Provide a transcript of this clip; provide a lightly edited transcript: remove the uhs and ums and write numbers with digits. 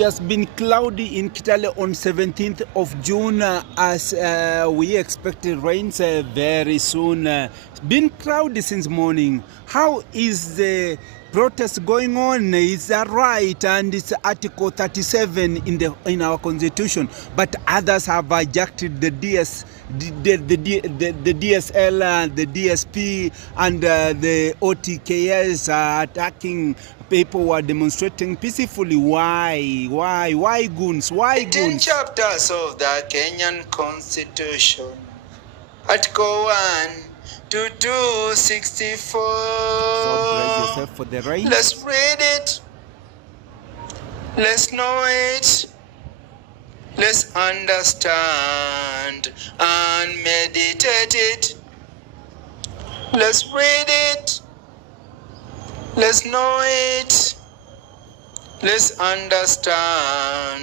It has been cloudy in Kitale on 17th of June as we expected rains very soon. It's been cloudy since morning. How is the protest going on? Is that right? And it's Article 37 in our constitution, but others have hijacked the DSL, the DSP, and the OTKS attacking people who are demonstrating peacefully. Why goons? Why goons? 10 chapters of the Kenyan Constitution, Article 1 to 264. So brace yourself for the rain. Let's read it. Let's know it. Let's understand and meditate it. Let's read it. Let's know it. Let's understand.